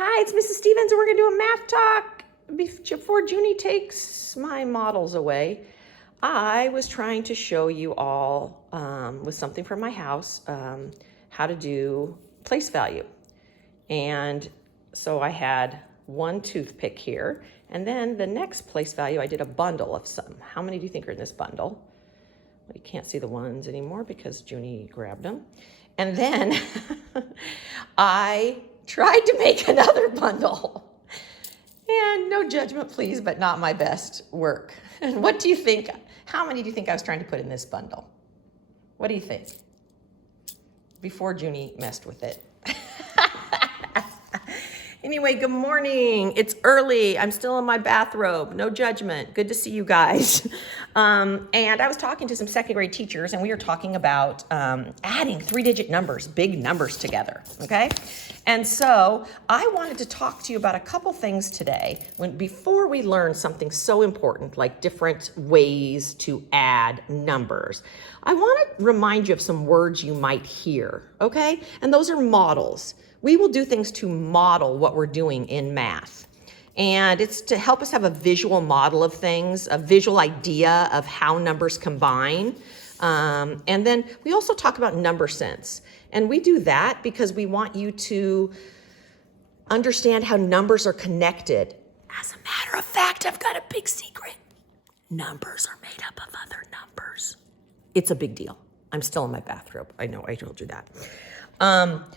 Hi, it's Mrs. Stevens, and we're gonna do a math talk before Junie takes my models away. I was trying to show you all with something from my house how to do place value. And so I had one toothpick here, and then the next place value, I did a bundle of some. How many do you think are in this bundle? Well, you can't see the ones anymore because Junie grabbed them. And then I tried to make another bundle. And no judgment, please, but not my best work. And what do you think? How many do you think I was trying to put in this bundle? What do you think? Before Junie messed with it. Anyway, good morning. It's early. I'm still in my bathrobe. No judgment. Good to see you guys. And I was talking to some second grade teachers, and we were talking about adding 3-digit numbers, big numbers together, okay? And so I wanted to talk to you about a couple things today before we learn something so important like different ways to add numbers. I want to remind you of some words you might hear, okay? And those are models. We will do things to model what we're doing in math. And it's to help us have a visual model of things, a visual idea of how numbers combine. And then we also talk about number sense. And we do that because we want you to understand how numbers are connected. As a matter of fact, I've got a big secret. Numbers are made up of other numbers. It's a big deal. I'm still in my bathrobe. I know I told you that.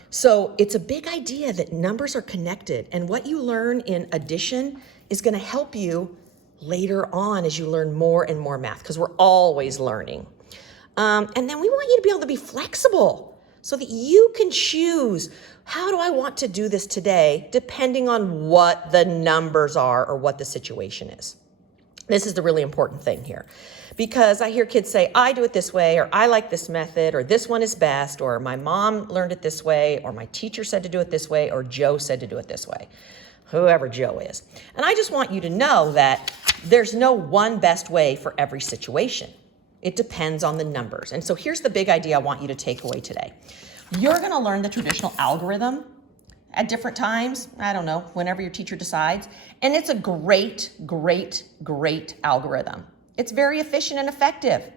So it's a big idea that numbers are connected, and what you learn in addition is going to help you later on as you learn more and more math, because we're always learning. And then we want you to be able to be flexible so that you can choose, how do I want to do this today, depending on what the numbers are or what the situation is. This is the really important thing here, because I hear kids say, I do it this way, or I like this method, or this one is best, or my mom learned it this way, or my teacher said to do it this way, or Joe said to do it this way, whoever Joe is. And I just want you to know that there's no one best way for every situation. It depends on the numbers. And so here's the big idea I want you to take away today. You're going to learn the traditional algorithm at different times, I don't know, whenever your teacher decides. And it's a great, great, great algorithm. It's very efficient and effective.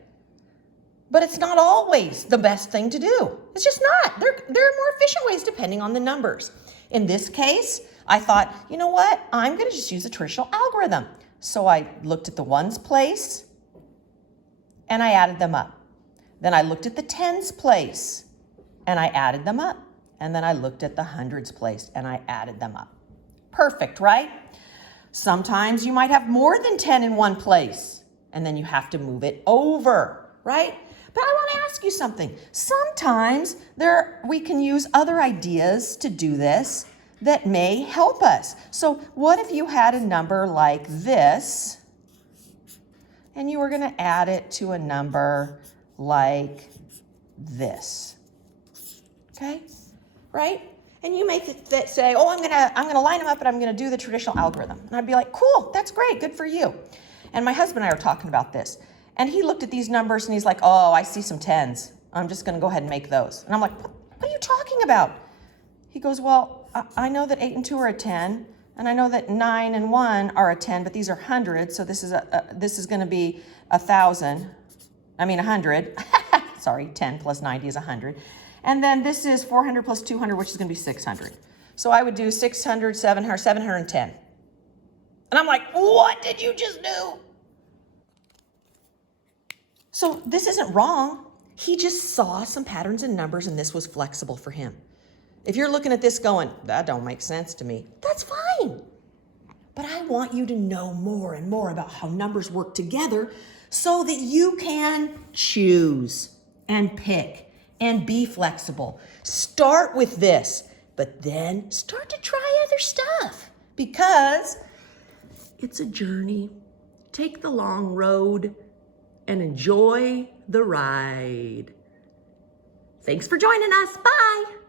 But it's not always the best thing to do. It's just not. There are more efficient ways depending on the numbers. In this case, I thought, you know what? I'm going to just use a traditional algorithm. So I looked at the ones place, and I added them up. Then I looked at the tens place, and I added them up. And then I looked at the hundreds place and I added them up. Perfect, right? Sometimes you might have more than 10 in one place, and then you have to move it over, right? But I want to ask you something. Sometimes we can use other ideas to do this that may help us. So what if you had a number like this, and you were going to add it to a number like this? Okay? Right? And you may say, oh, I'm gonna line them up and I'm gonna do the traditional algorithm. And I'd be like, cool, that's great, good for you. And my husband and I are talking about this. And he looked at these numbers and he's like, oh, I see some tens. I'm just gonna go ahead and make those. And I'm like, what are you talking about? He goes, well, I know that 8 and 2 are a 10, and I know that 9 and 1 are a 10, but these are hundreds, so this is gonna be 1,000. I mean 100. Sorry, 10 plus 90 is 100. And then this is 400 plus 200, which is going to be 600. So I would do 600, 700, 710. And I'm like, what did you just do? So this isn't wrong. He just saw some patterns in numbers, and this was flexible for him. If you're looking at this going, that don't make sense to me, that's fine. But I want you to know more and more about how numbers work together so that you can choose and pick and be flexible. Start with this, but then start to try other stuff, because it's a journey. Take the long road and enjoy the ride. Thanks for joining us. Bye.